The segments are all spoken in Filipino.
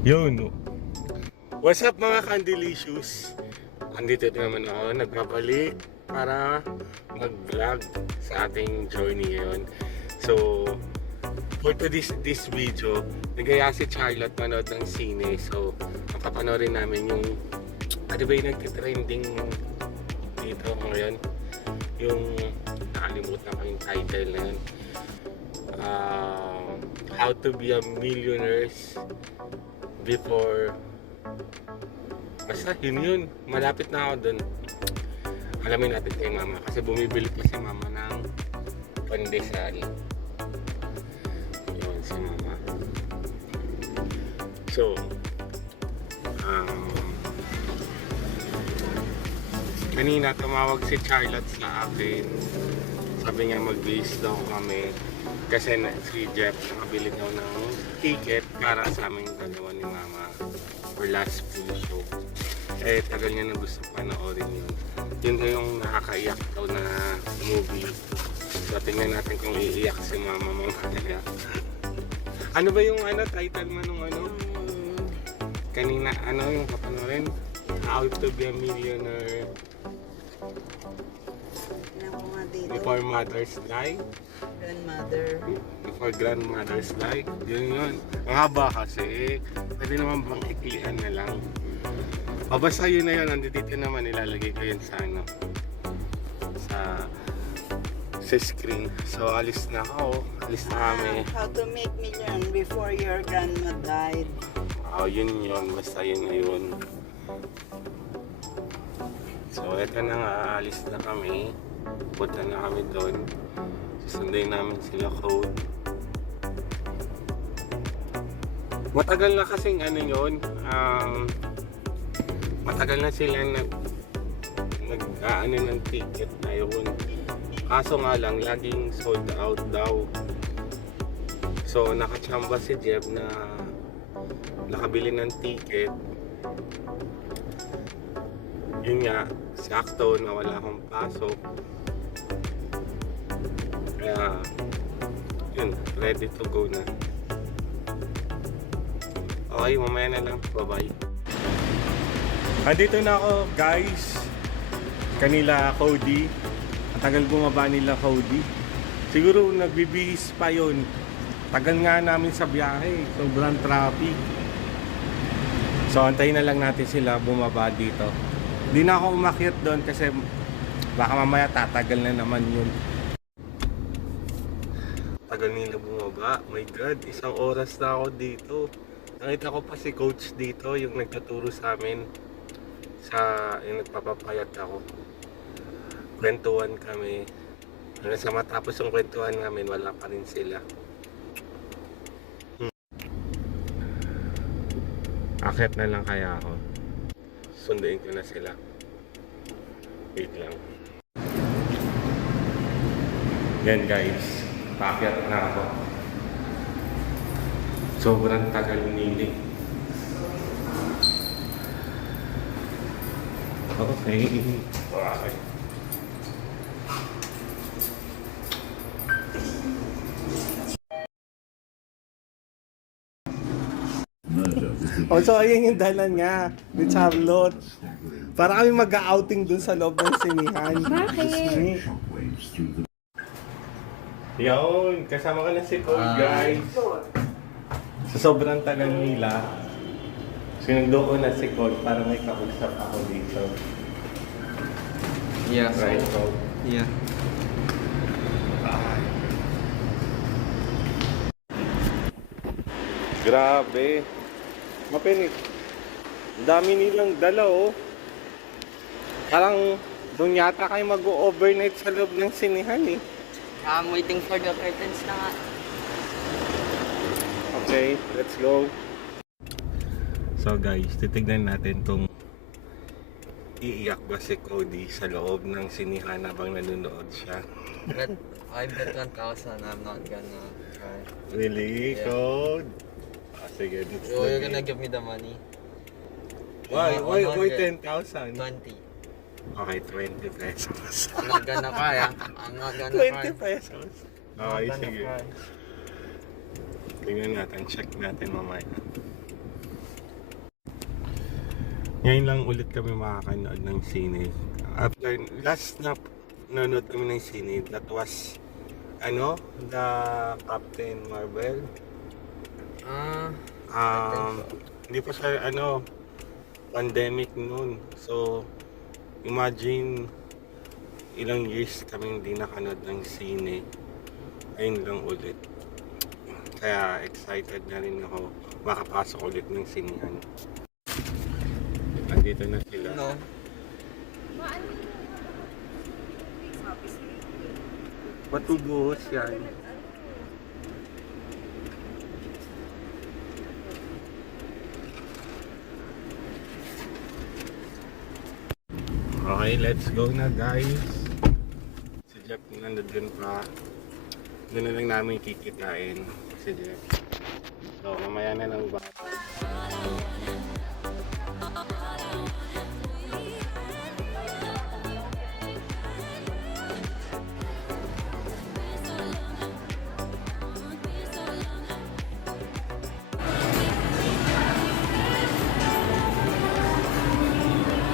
Yun. What's up mga Candelicious? Andito naman ako, nagbabalik para mag-vlog sa ating journey ngayon. So, for this video, nagaya si Charlotte manood ng sine. So, papanoorin namin yung ano ba yung nagtitrending dito ngayon? Yung nakalimutan ko yung title na yun. How to be a millionaires before, basta yun, malapit na ako dun. Alamin natin kay mama kasi bumibili pa si mama ng pandesal. Yun si mama. So kanina tumawag si Charlotte sa akin, sabi niya mag-base daw kami kasi si Jeff nakabili daw ng ticket para sa aming dalawa ni mama for last full show. Eh tagal niya na gusto panoorin yun. Yun daw yung nakakaiyak daw na movie. So tingnan natin kung iiyak si mama mamaya. Ano ba yung title mo nung kanina yung papanoorin? How to be a millionaire before Mother's Day? Before Grandmother's Day? Yun. Ang haba kasi. Pwede naman bang iklian na lang. O basta yun na yun. Nandito naman ilalagay ko yun sa sa screen. So alis na ako. Alis na kami. How to make million before your grandma died. Yun. Basta yun na yun. So eto na nga. Alis na kami. Punta na kami doon. Susundayin namin sila Code. Matagal na kasing yun. Matagal na sila nag ng ticket na yun. Kaso nga lang, laging sold out daw. So nakachamba si Jeb na nakabili ng ticket. Yun nga, sakto na wala akong pasok. Kaya, yun, ready to go na. Okay, mamaya na lang. Bye-bye. Andito na ako, guys. Kanila, Cody. Ang tagal bumaba nila, Cody. Siguro nagbibihis pa yun. Tagal nga namin sa biyahe. Sobrang traffic. So, antayin na lang natin sila bumaba dito. Hindi na ako umakyat doon kasi baka mamaya tatagal na naman yun. Tagal nila bumaba. My God, 1 oras na ako dito. Nakita ko pa si coach dito, yung nagtuturo sa amin. Yung nagpapapayat ako. Kwentuhan kami. Hanggang sa matapos yung kwentuhan namin, wala pa rin sila. Akyat na lang kaya ako. Sunduin ko na sila. Wait lang. Yan guys. Paakyat na ako. Sobrang tagal nili. Okay. Okay. So ayun yung dahilan nga ni Charlotte. Para kami mag-outing dun sa loob ng sinihan. Bakit? Yun, kasama ka na si Cole, guys. Sa sobrang tagal nila, sinundo ko na si Cole para may kausap ako dito. Yeah, Right, Cole? yeah. Grabe. Mapinig. Ang dami nilang dala, oh. Parang doon yata kayo mag-overnight sa loob ng sinihan, eh. I'm waiting for the curtains na nga. Okay, let's go. So guys, titignan natin tong iiyak ba si Cody sa loob ng sinihan habang nanonood siya. But I bet 1,000 I'm not gonna try. Really, Yeah. Code? Sige, let's So you're gonna give me the money? Why 100. 10,000? 20. Okay, 20 pesos. I'm not gonna cry, I'm not gonna 20 cry. pesos? I'm not Okay, gonna sige. cry. Tingnan natin, check natin mamaya. Ngayon lang ulit kami makakanood ng sine. After last na nanood kami ng sine, that was the Captain Marvel. Hindi pa siya pandemic noon. So imagine ilang years kami hindi nakanood ng sine. Ayun lang ulit. Kaya excited na rin ako makapasok ulit ng sinehan. Nandito na sila. No. Matubuhos yan. Okay, let's go na guys. Si Jeff nandun pa. Doon na lang namin kikitain si Jeff. So, mamaya na lang ba?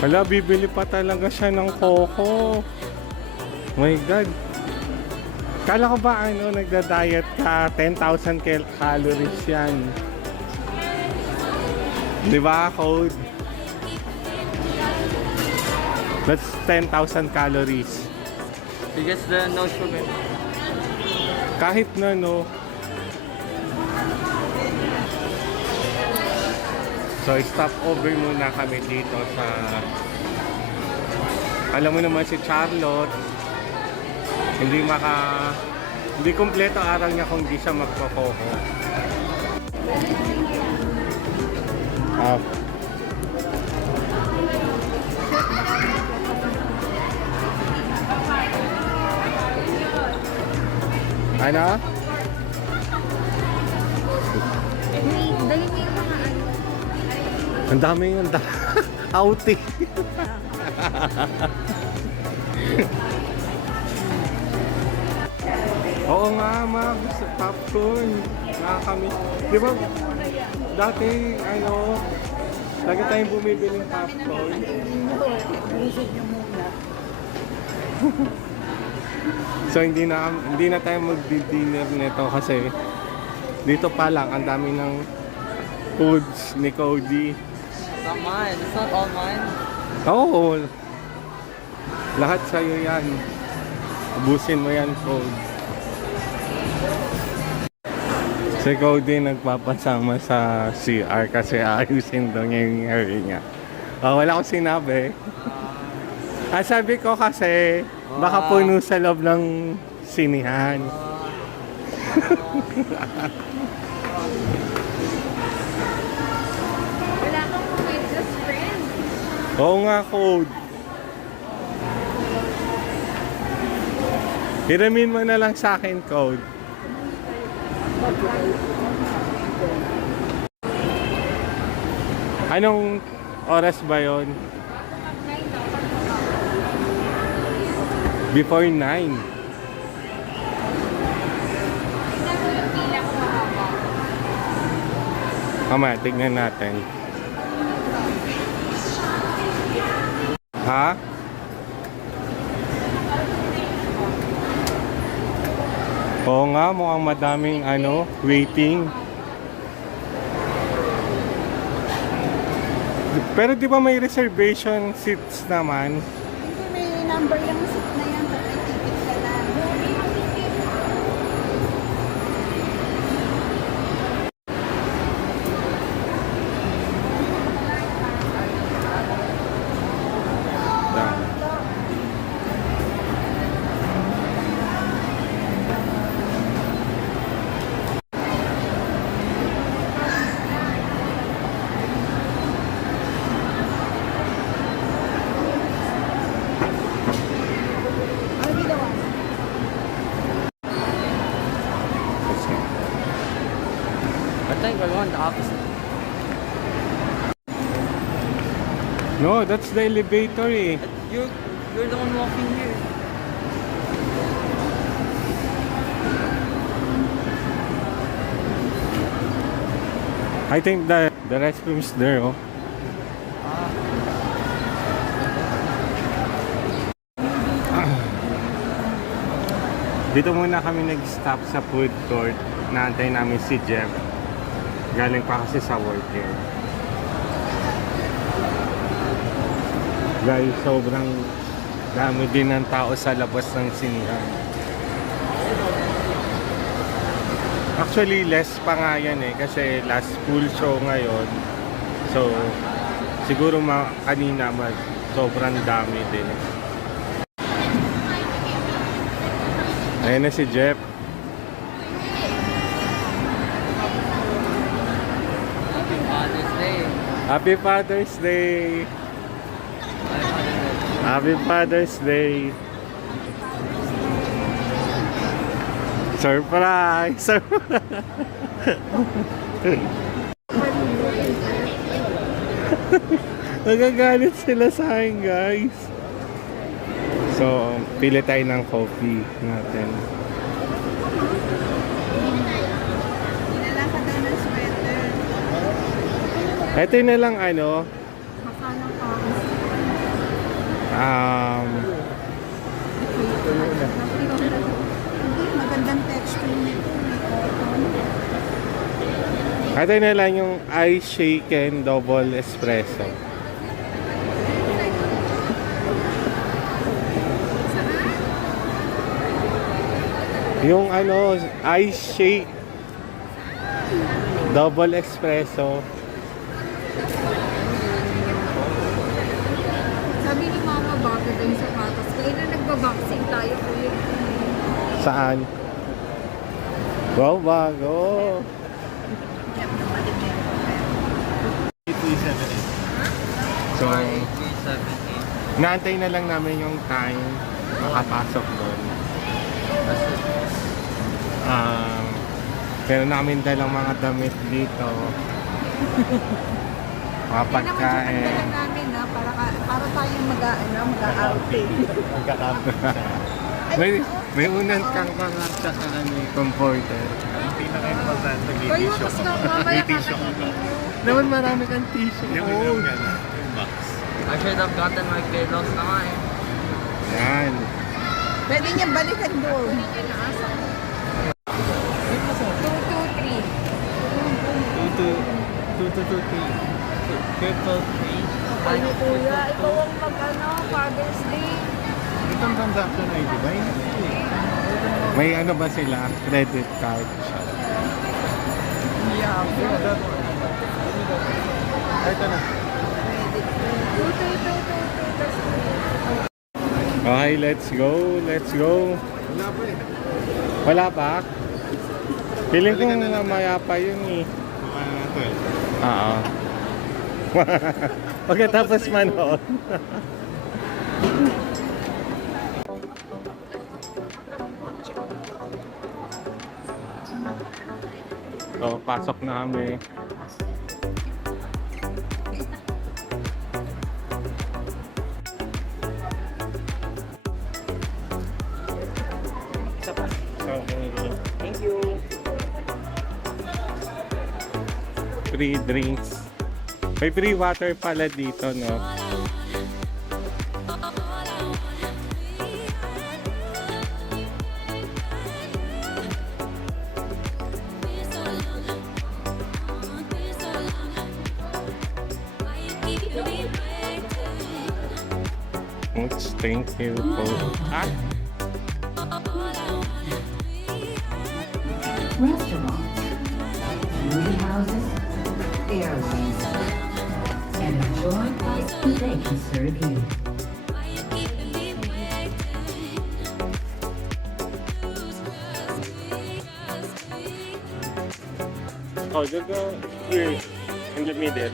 Wala, bibili pa talaga siya ng Coco. My God. Kala ko ba nagda-diet ka, 10,000 calories yan. Di ba, Code? That's 10,000 calories. Because the no sugar. Kahit na, no. So, stop over muna kami dito sa... Alam mo naman si Charlotte, hindi kumpleto araw niya kung di siya magkokoko. Ano? Dali mo yung mga ano. Ang dami yung outing. Oo nga, gusto popcorn. Nakakamiss. Di ba, dati, lagi tayong bumibili ng popcorn. Visit nyo muna. So, hindi na tayo magdi-dinner nito kasi dito pa lang, ang dami ng foods ni Cody. It's not mine. It's not all mine. Oo. Lahat sa'yo yan. Ubusin mo yan, Cody. Si Cody nagpapasama sa CR kasi ayusin daw niya yung hair niya. Wala akong sinabi. Sabi ko kasi baka puno sa loob ng sinihan. Wala kang mga just friend. Oo nga, Code. Hiramin mo na lang sa akin, Code. Anong oras ba yon? Before 9. Tingnan mo yung pila ko mahaba. Tama, tignan natin. Ha? Oo nga, mukhang madaming waiting. Pero di ba may reservation seats naman? Hindi may number yung seat na yan. May ticket ka na. I think we're going the opposite. No, that's the elevator eh. You're the one walking here. I think the restroom is there, oh. Ah. Dito muna kami nag-stop sa food court. Naantay namin si Jeff. Galing pa kasi sa work eh. Guys, sobrang dami din ng tao sa labas ng sinihan. Actually, less pa nga yan eh. Kasi last full show ngayon. So, siguro kanina sobrang dami din. Ayan na si Jeff. Father's Day. Happy Father's Day! Happy Father's Day! Surprise! Nagagalit sila sa akin, guys. So, pili tayo ng coffee natin. Dinala ka daw ng sweater. Ito na lang ano, Makalang pawis. Magandang texture nito. ito na lang yung ice shaken double espresso. Yung ano, ice shake double espresso. Sabi ni Mama, bago daw yung sapatos. Kaya na nagbaboxing tayo, kuya. Saan? Wow, bago. So, 370. naantay na lang namin yung time makapasok doon. Pero namin dalang mga damit dito. Mga pagkain. Yan namin na para tayong mag-outing. May unan kang mga tsaka comforter. Ang pinaka-importante, may Kayo, tissue. tapos na mamaya kakainin. Naman marami kang tissue. Oh. I should have gotten my pillows na nga eh. Yan. Pwede niyang balikan doon. 223. 223. Ano kuya, ikaw ang Father's Day. Itong transaction ay di ba? May ano ba sila? Credit card. Ito na. Okay, let's go. Let's go. Wala pa eh. Wala pa? Feeling ko mamaya pa yun eh. Oo. Pagkatapos manood. So, pasok na kami. So, thank you. Free drinks. May free water pala dito, no? Oops, thank you po. Restaurants, movie houses, airlines, and enjoy what they can serve you. Oh, just go here in the middle.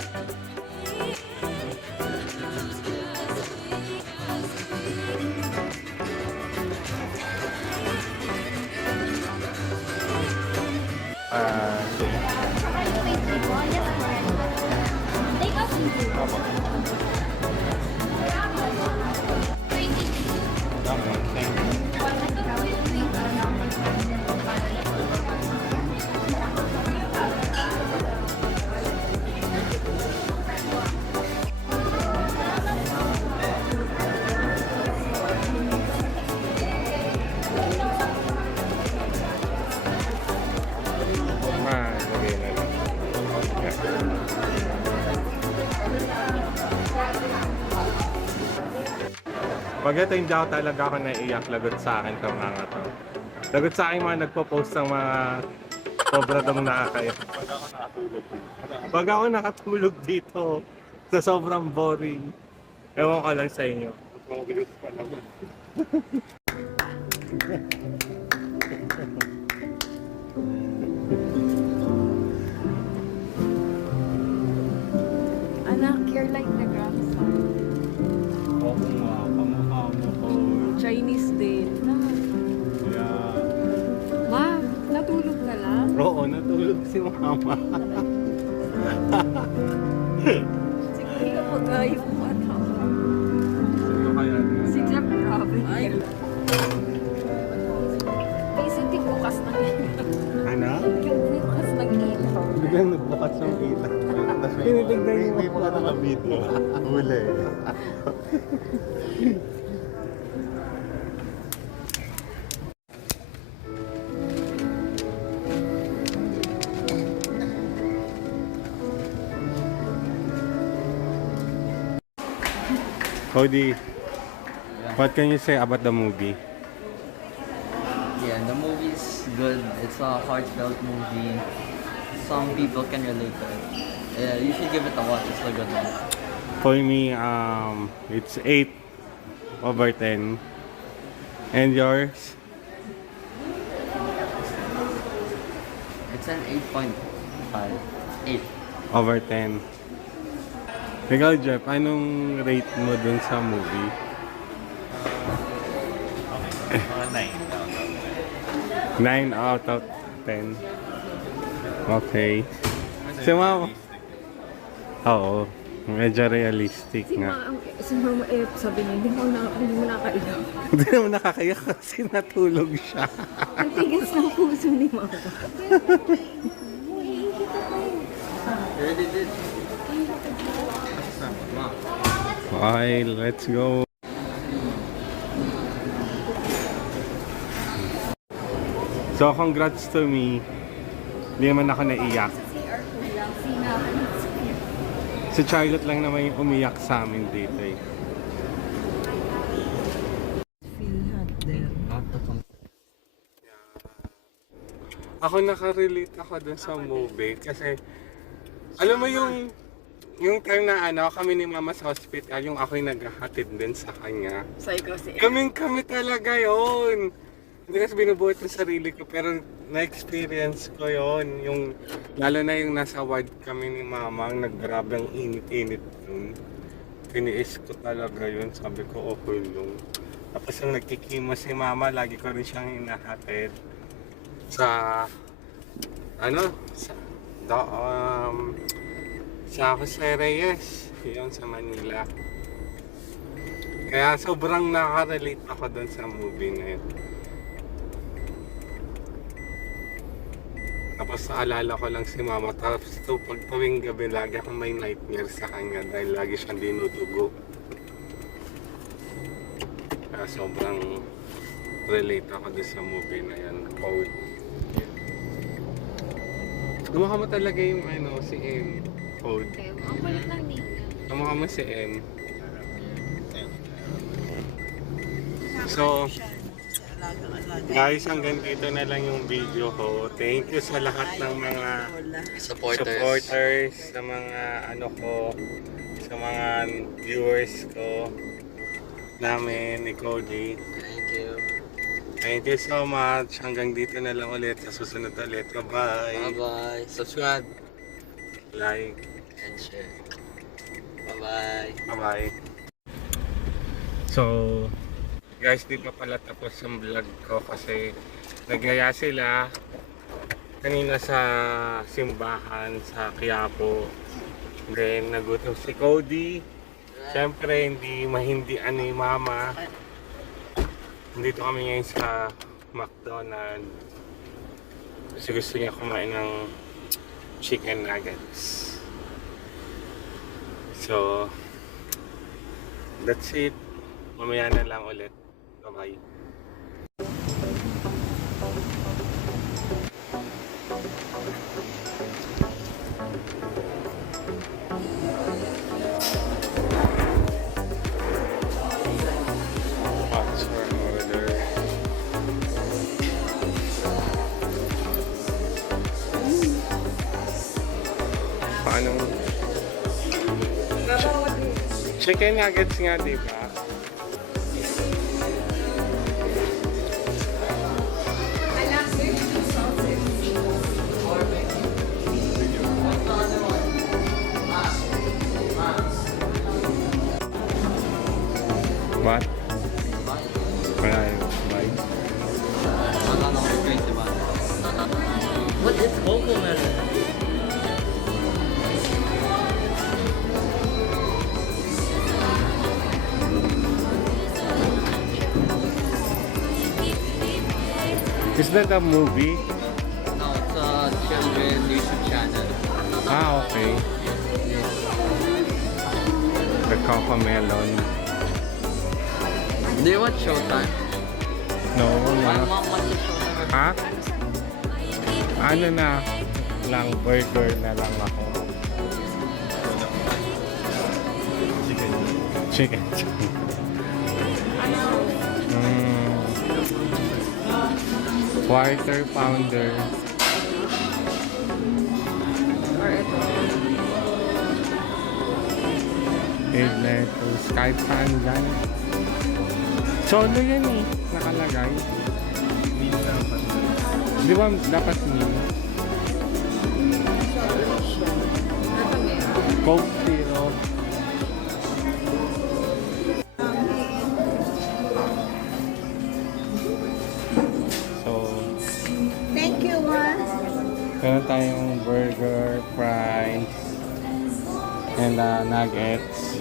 Pag ito hindi ako talaga ako naiiyak, lagot sa akin itong mga to. Lagot sa akin mga nagpo-post ng mga sobra daw nakakaiyak. Pag ako nakatulog dito sa sobrang boring, ewan ko lang sa inyo. Anak, you're like the grandson. Oo nga, kamukha mo ko. Chinese din. Yeah. Ma, natulog ka lang? Oo, natulog si mama. Siguro pagka yung mata ko. Sino kaya niya? Si Jeff, grabe. Basically, bukas ng ilaw. Ano? Yung bukas ng ilaw. Biglang nagbukas ng kita. Tinitignan yung hindi mo ka nakabito. Huli. Cody, what can you say about the movie? Yeah, the movie's good. It's a heartfelt movie. Some people can relate to it. Yeah, you should give it a watch. It's a good one. For me, it's 8/10. And yours? It's an 8.5. 8. 8/10. Ikaw, Jeff, anong rate mo dun sa movie? Mga 9 9. out of 10. Okay. Si Mama? Oo. Medyo realistic Si nga. Mama F, sabi niya, hindi mo nakailaw. Hindi naman nakakayak kasi natulog siya. Ang tigas ng puso ni Mama. Ready did. Okay, let's go. So, congrats to me. Hindi naman ako naiyak. CR ko lang, sinabi. Si Charlotte lang naman yung umiyak sa amin dito eh. Feel hot there. Not the Ako nakarelate ako dun sa movie kasi alam mo yung time na kami ni Mama sa hospital, yung ako'y naghahatid din sa kanya. Psycho si Kami talaga yon. Hindi kasi binubuhat yung sarili ko pero na-experience ko yon. Yung, lalo na yung nasa ward kami ni Mama, naggrabe ang init-init dun. Tiniis ko talaga yun, sabi ko okay lang. Tapos yung nagkikimo si Mama, lagi ko rin siyang hinahatid sa sa Jose Reyes, yun sa Manila. Kaya sobrang nakarelate ako doon sa movie na yun. Tapos naalala ko lang si Mama, tapos pag tuwing gabi lagi akong may nightmare sa kanya dahil lagi siyang dinudugo. Kaya sobrang relate ako doon sa movie na yun. Kamukha mo talaga yung si M. Code. Okay, ang kulit ng name. Kamukha mo si M. So, guys, hanggang dito na lang yung video ko. Thank you sa lahat ng mga supporters, sa mga sa mga viewers ko namin ni Cody. Thank you. Thank you so much. Hanggang dito na lang ulit. Sa susunod ulit. Bye-bye. Bye-bye. Subscribe Like. and share. Bye-bye. Bye-bye. So, guys, di pa pala tapos yung vlog ko kasi nagaya sila kanina sa simbahan sa Quiapo. Then, nagutom si Cody. Siyempre, hindi mahindian ni Mama. Nandito kami ngayon sa McDonald's. Kasi gusto niya kumain ng chicken nuggets. So, that's it. Mamaya na lang ulit. Bye-bye. Paano? Chicken nuggets nga, di ba? What? Wala yung bite. Magkano ko 21. What is coco melon? Is that a movie? No, it's a children YouTube channel. Ah, okay. The Coco Melon. Do you watch Showtime? No, My no. mom watches Showtime. Ha? Ano na lang, burger na lang ako. Chicken. Quarter pounder. Or ito. Egg lettuce. Kahit saan dyan. Solo yan eh. Nakalagay. Di ba dapat meal? Ito meron. Coke Zero. So, Thank you, ma. meron tayong burger, fries, and nuggets.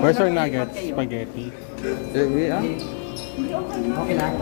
Where's our nuggets? Spaghetti. Yeah. Okay lang.